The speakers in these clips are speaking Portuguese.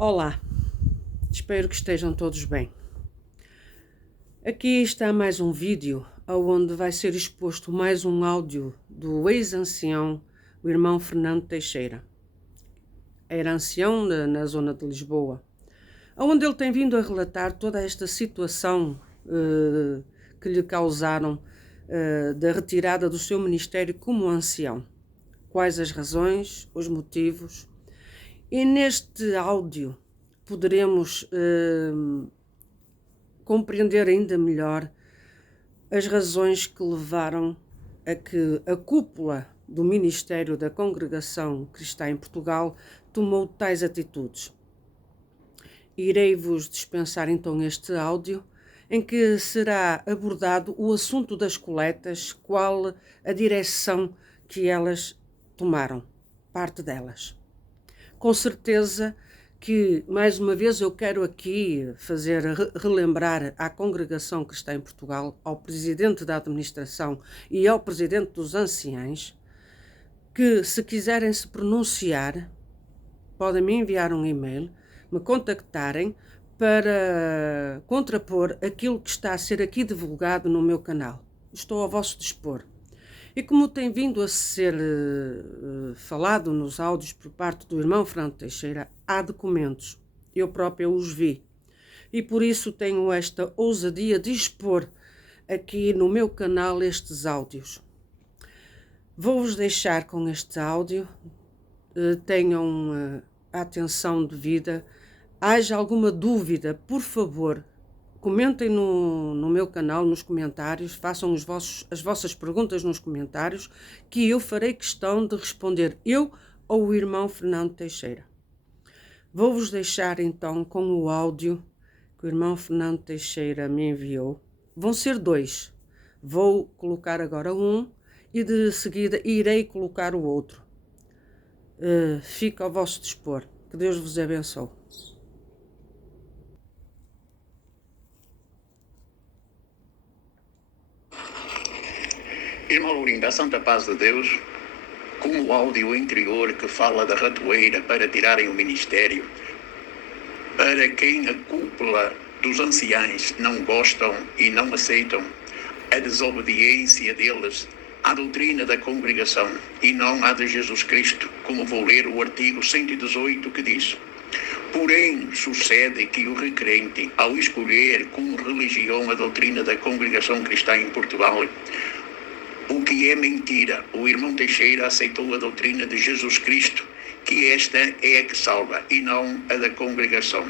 Olá, espero que estejam todos bem. Aqui está mais um vídeo onde vai ser exposto mais um áudio do ex-ancião, o irmão Fernando Teixeira. Era ancião na zona de Lisboa, onde ele tem vindo a relatar toda esta situação que lhe causaram da retirada do seu ministério como ancião. Quais as razões, os motivos. E neste áudio poderemos compreender ainda melhor as razões que levaram a que a cúpula do Ministério da Congregação Cristã em Portugal tomou tais atitudes. Irei-vos dispensar então este áudio, em que será abordado o assunto das coletas, qual a direção que elas tomaram, parte delas. Com certeza que, mais uma vez, eu quero aqui fazer relembrar à Congregação Cristã em Portugal, ao Presidente da Administração e ao Presidente dos Anciães, que se quiserem se pronunciar, podem me enviar um e-mail, me contactarem para contrapor aquilo que está a ser aqui divulgado no meu canal. Estou ao vosso dispor. E como tem vindo a ser falado nos áudios por parte do irmão Fernando Teixeira, há documentos. Eu própria os vi. E por isso tenho esta ousadia de expor aqui no meu canal estes áudios. Vou-vos deixar com este áudio. Tenham a atenção devida. Haja alguma dúvida, por favor, comentem no meu canal, nos comentários, façam as vossas perguntas nos comentários, que eu farei questão de responder, eu ou o irmão Fernando Teixeira. Vou-vos deixar então com o áudio que o irmão Fernando Teixeira me enviou. Vão ser dois. Vou colocar agora um e de seguida irei colocar o outro. Fico ao vosso dispor. Que Deus vos abençoe. Irmão Lourinho, a Santa Paz de Deus, com o áudio interior que fala da ratoeira para tirarem o ministério, para quem a cúpula dos anciães não gostam e não aceitam a desobediência deles à doutrina da congregação e não à de Jesus Cristo, como vou ler o artigo 118 que diz: porém, sucede que o recrente, ao escolher como religião a doutrina da congregação cristã em Portugal, o que é mentira, o irmão Teixeira aceitou a doutrina de Jesus Cristo, que esta é a que salva, e não a da congregação.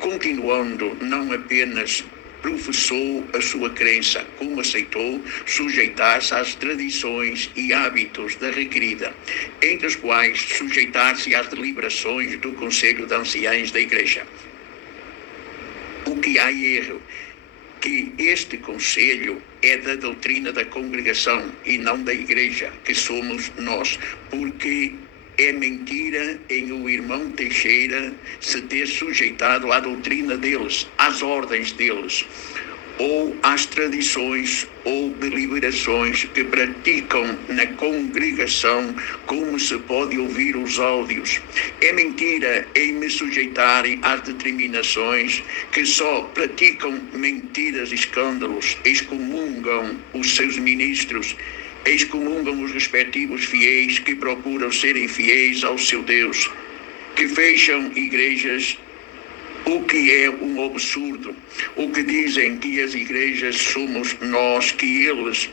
Continuando, não apenas professou a sua crença, como aceitou sujeitar-se às tradições e hábitos da requerida, entre os quais sujeitar-se às deliberações do Conselho de Anciães da Igreja. O que há erro, que este conselho é da doutrina da congregação e não da igreja, que somos nós, porque é mentira em o irmão Teixeira se ter sujeitado à doutrina deles, às ordens deles, ou às tradições ou deliberações que praticam na congregação, como se pode ouvir os áudios. É mentira em me sujeitarem às determinações que só praticam mentiras e escândalos, excomungam os seus ministros, excomungam os respectivos fiéis que procuram serem fiéis ao seu Deus, que fecham igrejas, o que é um absurdo, o que dizem que as igrejas somos nós, que eles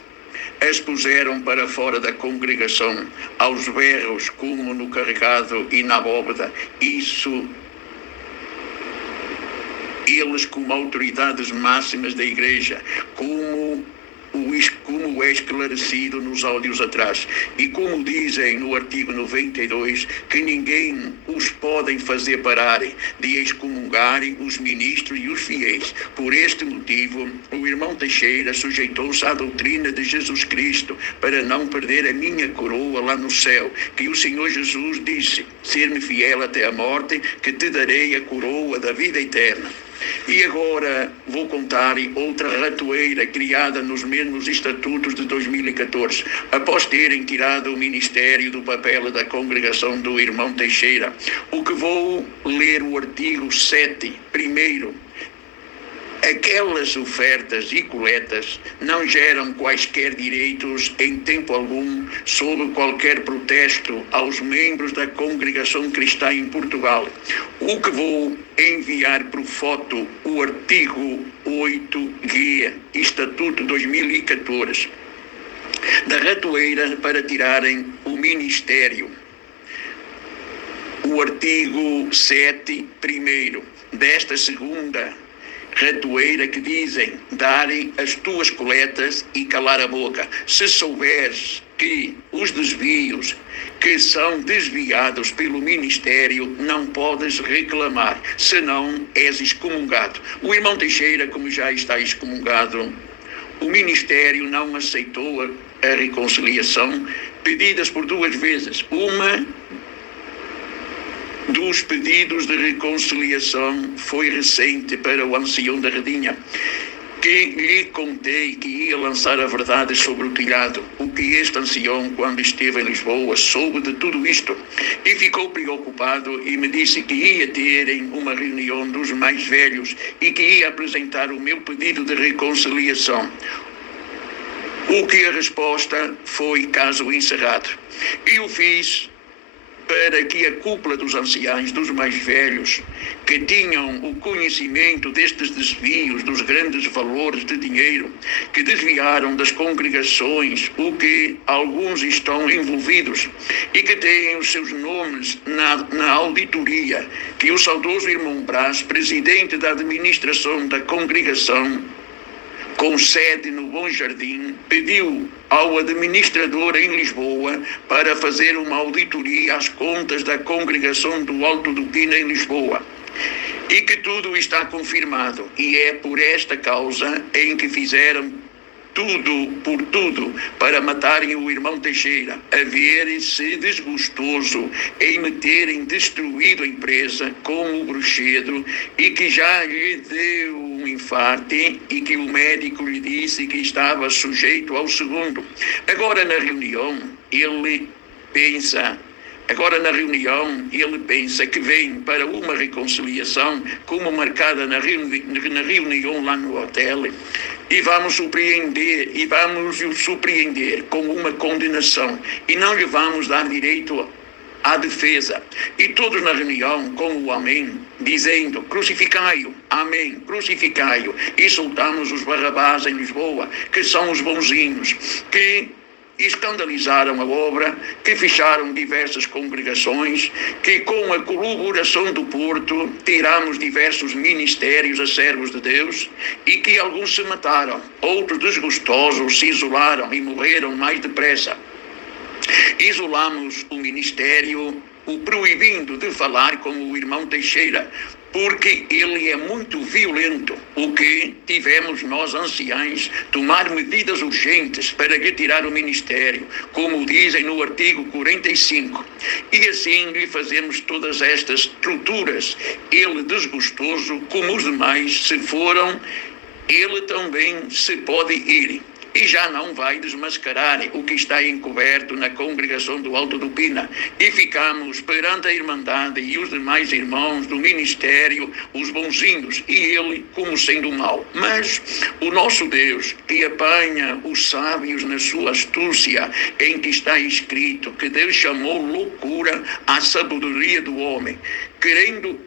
as puseram para fora da congregação, aos berros, como no carregado e na abóbada. Isso, eles como autoridades máximas da igreja, como é esclarecido nos áudios atrás, e como dizem no artigo 92, que ninguém os podem fazer pararem de excomungarem os ministros e os fiéis. Por este motivo, o irmão Teixeira sujeitou-se à doutrina de Jesus Cristo, para não perder a minha coroa lá no céu, que o Senhor Jesus disse: ser-me fiel até a morte, que te darei a coroa da vida eterna. E agora vou contar outra ratoeira criada nos mesmos estatutos de 2014, após terem tirado o ministério do papel da congregação do irmão Teixeira. O que vou ler o artigo 7, primeiro. Aquelas ofertas e coletas não geram quaisquer direitos em tempo algum, sob qualquer protesto, aos membros da congregação cristã em Portugal. O que vou enviar por foto o artigo 8G, Estatuto 2014, da ratoeira para tirarem o ministério. O artigo 7, primeiro, desta segunda ratoeira que dizem: darem as tuas coletas e calar a boca. Se souberes que os desvios que são desviados pelo ministério, não podes reclamar, senão és excomungado. O irmão Teixeira, como já está excomungado, o ministério não aceitou a reconciliação, pedidas por 2 vezes. Uma dos pedidos de reconciliação foi recente para o ancião da Redinha, que lhe contei que ia lançar a verdade sobre o telhado. O que este ancião, quando esteve em Lisboa, soube de tudo isto e ficou preocupado e me disse que ia terem uma reunião dos mais velhos e que ia apresentar o meu pedido de reconciliação. O que a resposta foi caso encerrado. E o fiz para que a cúpula dos anciãos, dos mais velhos, que tinham o conhecimento destes desvios, dos grandes valores de dinheiro, que desviaram das congregações, o que alguns estão envolvidos, e que têm os seus nomes na auditoria, que o saudoso irmão Brás, presidente da administração da congregação, com sede no Bom Jardim, pediu ao administrador em Lisboa para fazer uma auditoria às contas da congregação do Alto do Pina em Lisboa. E que tudo está confirmado. E é por esta causa em que fizeram tudo por tudo para matarem o irmão Teixeira, a ver-se desgostoso em me terem destruído a empresa com o bruxedo e que já lhe deu um infarto e que o médico lhe disse que estava sujeito ao segundo. Agora na reunião ele pensa que vem para uma reconciliação, como marcada na reunião lá no hotel, e vamos o surpreender com uma condenação, e não lhe vamos dar direito à defesa. E todos na reunião, com o amém, dizendo: crucificai-o, amém, crucificai-o. E soltamos os Barrabás em Lisboa, que são os bonzinhos, que escandalizaram a obra, que fecharam diversas congregações, que com a colaboração do Porto tiramos diversos ministérios a servos de Deus e que alguns se mataram, outros desgostosos se isolaram e morreram mais depressa. Isolamos o ministério, o proibindo de falar com o irmão Teixeira, porque ele é muito violento, o que tivemos nós anciães tomar medidas urgentes para retirar o ministério, como dizem no artigo 45. E assim lhe fazemos todas estas estruturas. Ele desgostoso, como os demais se foram, ele também se pode ir. E já não vai desmascarar o que está encoberto na congregação do Alto do Pina. E ficamos perante a Irmandade e os demais irmãos do ministério, os bonzinhos, e ele como sendo mau. Mas o nosso Deus, que apanha os sábios na sua astúcia, em que está escrito que Deus chamou loucura a sabedoria do homem, querendo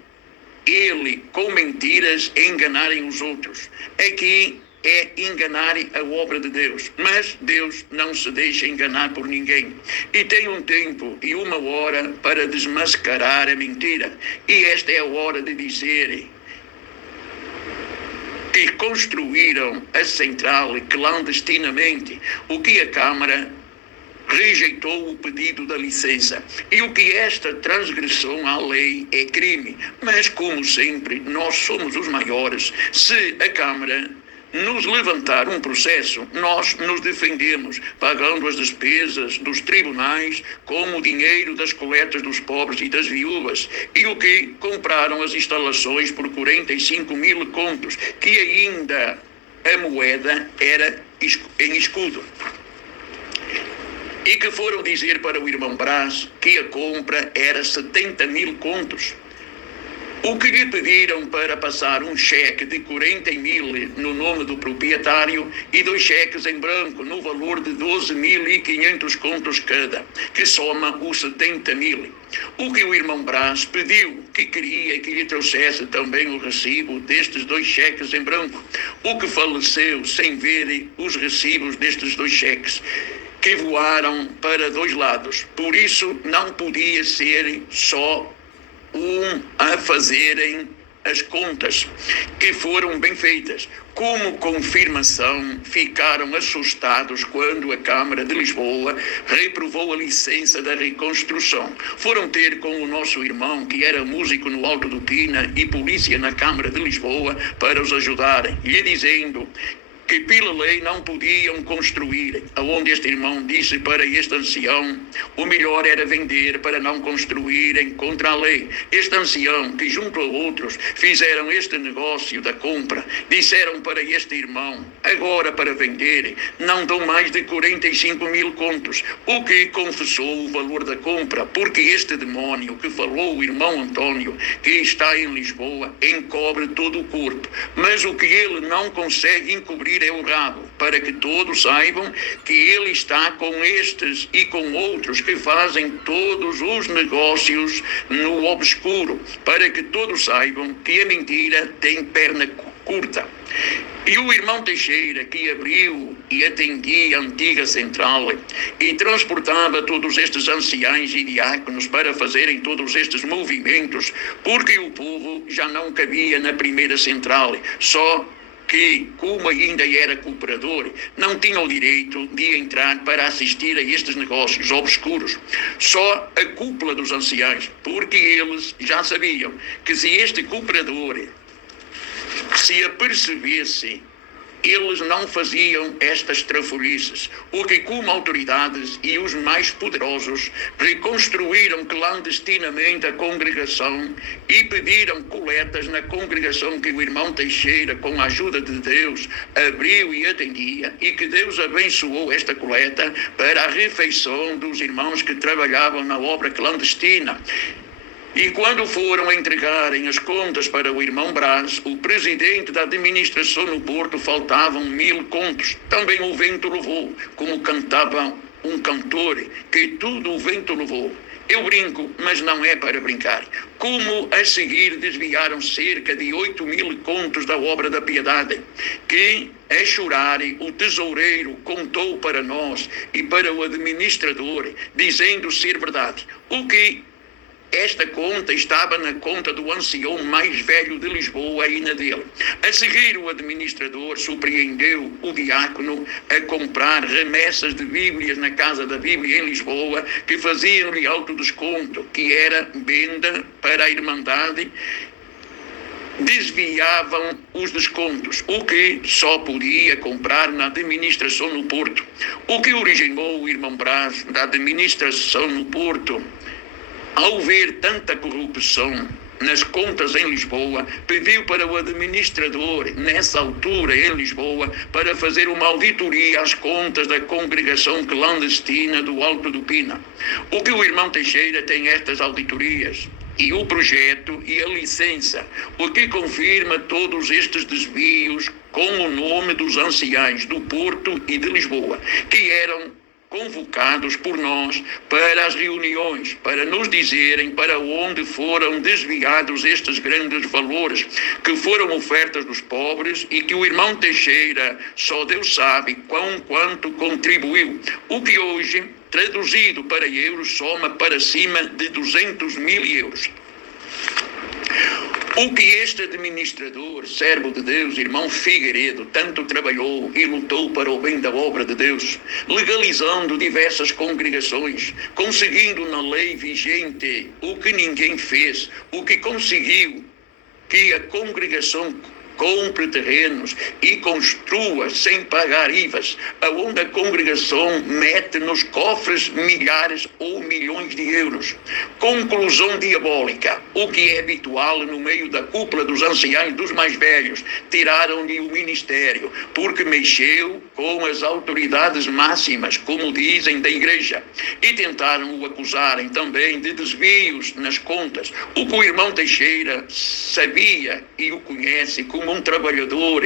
ele, com mentiras, enganarem os outros. Aqui é enganar a obra de Deus, mas Deus não se deixa enganar por ninguém e tem um tempo e uma hora para desmascarar a mentira, e esta é a hora de dizer que construíram a central clandestinamente, o que a Câmara rejeitou o pedido da licença, e o que esta transgressão à lei é crime. Mas como sempre nós somos os maiores. Se a Câmara nos levantar um processo, nós nos defendemos, pagando as despesas dos tribunais com o dinheiro das coletas dos pobres e das viúvas, e o que compraram as instalações por 45.000 contos, que ainda a moeda era em escudo. E que foram dizer para o irmão Brás que a compra era 70.000 contos. O que lhe pediram para passar um cheque de 40.000 no nome do proprietário e 2 cheques em branco no valor de 12.500 contos cada, que soma os 70.000. O que o irmão Brás pediu, que queria que lhe trouxesse também o recibo destes 2 cheques em branco, o que faleceu sem ver os recibos destes 2 cheques, que voaram para 2 lados. Por isso não podia ser só a fazerem as contas, que foram bem feitas. Como confirmação, ficaram assustados quando a Câmara de Lisboa reprovou a licença da reconstrução. Foram ter com o nosso irmão, que era músico no Alto do Pina e polícia na Câmara de Lisboa, para os ajudarem, lhe dizendo que pela lei não podiam construir, aonde este irmão disse para este ancião, o melhor era vender para não construírem contra a lei. Este ancião, que junto a outros fizeram este negócio da compra, disseram para este irmão, agora para vender, não dão mais de 45.000 contos, o que confessou o valor da compra, porque este demónio que falou o irmão Antônio, que está em Lisboa, encobre todo o corpo, mas o que ele não consegue encobrir é o rabo, para que todos saibam que ele está com estes e com outros que fazem todos os negócios no obscuro, para que todos saibam que a mentira tem perna curta. E o irmão Teixeira, que abriu e atendia a antiga central e transportava todos estes anciães e diáconos para fazerem todos estes movimentos, porque o povo já não cabia na primeira central, só que, como ainda era cooperador, não tinha o direito de entrar para assistir a estes negócios obscuros. Só a cúpula dos anciãos, porque eles já sabiam que se este cooperador se apercebesse, eles não faziam estas trafolhices, o que como autoridades e os mais poderosos reconstruíram clandestinamente a congregação e pediram coletas na congregação que o irmão Teixeira, com a ajuda de Deus, abriu e atendia, e que Deus abençoou esta coleta para a refeição dos irmãos que trabalhavam na obra clandestina. E quando foram entregarem as contas para o irmão Brás, o presidente da administração no Porto, faltavam 1.000 contos. Também o vento levou, como cantava um cantor, que tudo o vento levou. Eu brinco, mas não é para brincar. Como a seguir desviaram cerca de 8.000 contos da obra da piedade, que a chorar o tesoureiro contou para nós e para o administrador, dizendo ser verdade. O que esta conta estava na conta do ancião mais velho de Lisboa e na dele. A seguir, o administrador surpreendeu o diácono a comprar remessas de Bíblias na Casa da Bíblia em Lisboa, que faziam-lhe alto desconto, que era venda para a Irmandade. Desviavam os descontos, o que só podia comprar na administração no Porto. O que originou o irmão Brás da administração no Porto, ao ver tanta corrupção nas contas em Lisboa, pediu para o administrador, nessa altura em Lisboa, para fazer uma auditoria às contas da congregação clandestina do Alto do Pina. O que o irmão Teixeira tem estas auditorias e o projeto e a licença, o que confirma todos estes desvios com o nome dos anciães do Porto e de Lisboa, que eram convocados por nós para as reuniões, para nos dizerem para onde foram desviados estes grandes valores que foram ofertas dos pobres e que o irmão Teixeira, só Deus sabe quanto contribuiu, o que hoje, traduzido para euros, soma para cima de 200.000 euros. O que este administrador, servo de Deus, irmão Figueiredo, tanto trabalhou e lutou para o bem da obra de Deus, legalizando diversas congregações, conseguindo na lei vigente o que ninguém fez, o que conseguiu que a congregação compre terrenos e construa sem pagar IVAs, aonde a congregação mete nos cofres milhares ou milhões de euros. Conclusão diabólica, o que é habitual no meio da cúpula dos anciãos, dos mais velhos, tiraram-lhe o ministério, porque mexeu com as autoridades máximas, como dizem, da igreja, e tentaram o acusarem também de desvios nas contas, o que o irmão Teixeira sabia e o conhece como um trabalhador,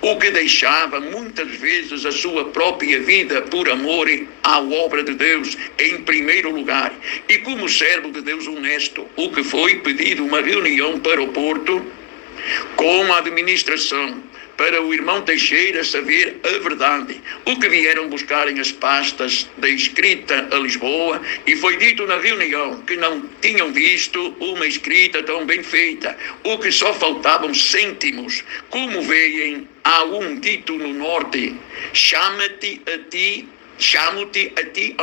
o que deixava muitas vezes a sua própria vida por amor à obra de Deus em primeiro lugar, e como servo de Deus honesto, o que foi pedido uma reunião para o Porto com a administração, para o irmão Teixeira saber a verdade, o que vieram buscarem as pastas da escrita a Lisboa, e foi dito na reunião que não tinham visto uma escrita tão bem feita, o que só faltavam cêntimos, como veem, há um dito no norte: chamo-te a ti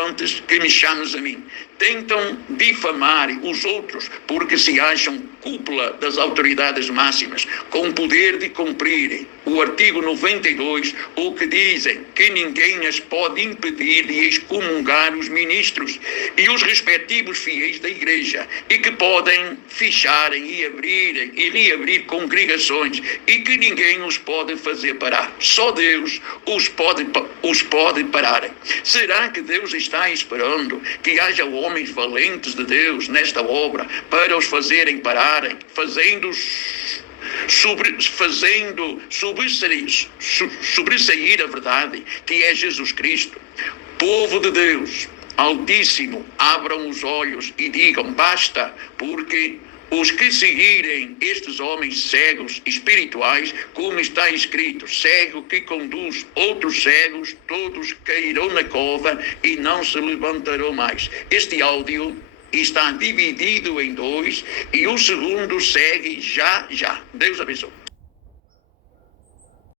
antes que me chames a mim. Tentam difamar os outros porque se acham cúpula das autoridades máximas, com poder de cumprir o artigo 92, o que dizem que ninguém as pode impedir de excomungar os ministros e os respectivos fiéis da igreja, e que podem fecharem e abrirem e reabrir congregações, e que ninguém os pode fazer parar. Só Deus os pode parar. Será que Deus está esperando que haja homens valentes de Deus nesta obra para os fazerem pararem, fazendo sobressair a verdade, que é Jesus Cristo? Povo de Deus Altíssimo, abram os olhos e digam basta, porque os que seguirem estes homens cegos espirituais, como está escrito, cego que conduz outros cegos, todos cairão na cova e não se levantarão mais. Este áudio está dividido em dois e o segundo segue já. Deus abençoe.